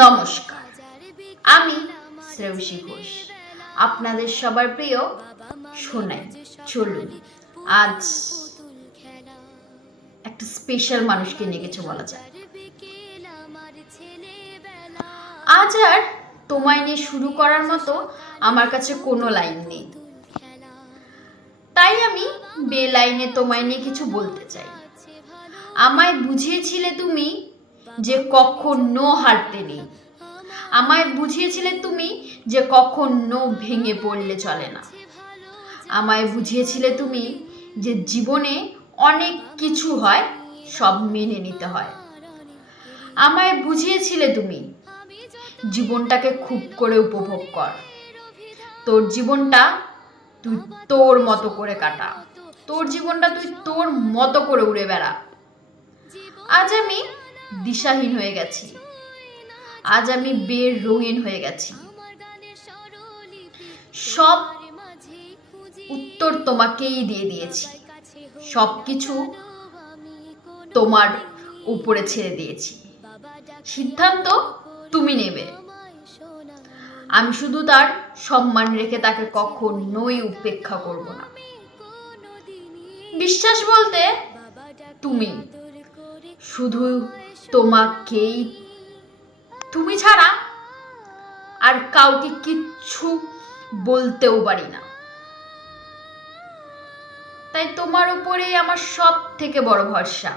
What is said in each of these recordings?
নমস্কার, আমি শ্রেয়সী ঘোষ, আপনাদের সবার প্রিয় শোনাই। চলুন আজ একটা স্পেশাল মানুষকে নিয়ে কিছু বলা যায়। আজ আর তোমায় নিয়ে শুরু করার মতো আমার কাছে কোনো লাইন নেই, তাই আমি বেলাইনে তোমায় নিয়ে কিছু বলতে চাই। আমায় বুঝিয়েছিলে তুমি যে কখনো হারতে নেই। আমায় বুঝিয়েছিলে তুমি যে কখনো ভেঙে পড়লে চলে না। আমায় বুঝিয়েছিলে তুমি যে জীবনে অনেক কিছু হয়, সব মেনে নিতে হয়। আমায় বুঝিয়েছিলে তুমি জীবনটাকে খুব করে উপভোগ কর। তোর জীবনটা তুই তোর মতো করে কাটা, তোর জীবনটা তুই তোর মতো করে উড়ে বেড়া। আজ আমি দিশাহীন হয়ে গেছি, আজ আমি বেরঙিন হয়ে গেছি। সব উত্তর তোমাকেই দিয়ে দিয়েছি, সব কিছু তোমার উপরে ছেড়ে দিয়েছি। সিদ্ধান্ত তুমি নেবে, আমি শুধু তার সম্মান রেখে তাকে কখনোই উপেক্ষা করব না। বিশ্বাস বলতে তুমি, শুধু তোমাকেই, তুমি ছাড়া আর কাউকে কিচ্ছু বলতেও পারি না। তাই তোমার উপরেই আমার সব থেকে বড় ভরসা,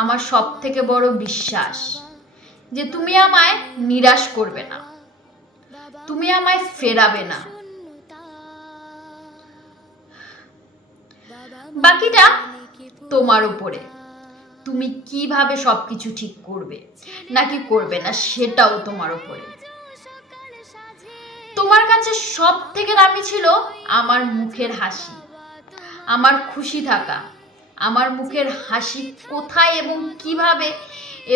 আমার সব থেকে বড় বিশ্বাস যে তুমি আমায় নিরাশ করবে না, তুমি আমায় ফেরাবে না। বাকিটা তোমার উপরে, তুমি কিভাবে সবকিছু ঠিক করবে নাকি করবে না সেটাও তোমার উপরে। তোমার কাছে সব থেকে দামি ছিল আমার মুখের হাসি, আমার খুশি থাকা। আমার মুখের হাসি কোথায় এবং কিভাবে,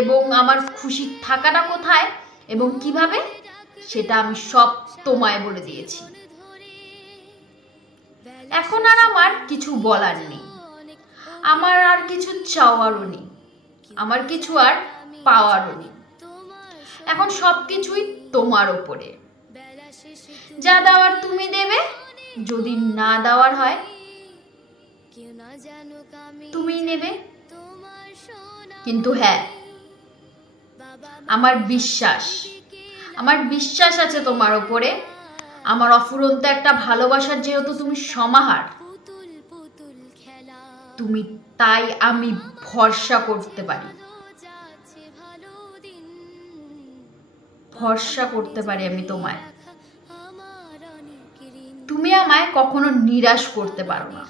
এবং আমার খুশি থাকাটা কোথায় এবং কিভাবে, সেটা আমি সব তোমায় বলে দিয়েছি। এখন আর আমার কিছু বলার নেই, আমার আর কিছু চাওয়ারও নেই, আমার কিছু আর পাওয়ারও নেই। এখন সব কিছুই তোমার ওপরে, যা দেওয়ার তুমি দেবে, যদি না দেওয়ার হয় তুমি নেবে। কিন্তু হ্যাঁ, আমার বিশ্বাস আছে তোমার ওপরে। আমার অফুরন্ত একটা ভালোবাসার যেহেতু তুমি সমাহার, তুমি, তাই আমি ভরসা করতে পারি, আমি তোমায়। তুমি আমায় কখনো নিরাশ করতে পারো না,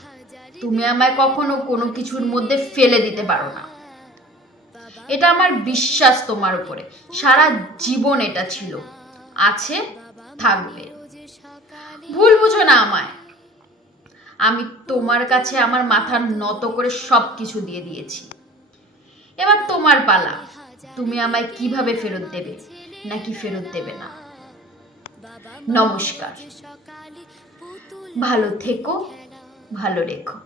তুমি আমায় কখনো কোনো কিছুর মধ্যে ফেলে দিতে পারো না। এটা আমার বিশ্বাস তোমার উপরে, সারা জীবন এটা ছিল, আছে, থাকবে। ভুল বুঝো না আমায়, আমি তোমার কাছে আমার মাথা নত করে সব কিছু দিয়ে দিয়েছি। এবার তোমার পালা, তুমি আমায় কিভাবে ফেরত দেবে নাকি ফেরত দেবে না। নমস্কার, ভালো থেকো, ভালো রেখো।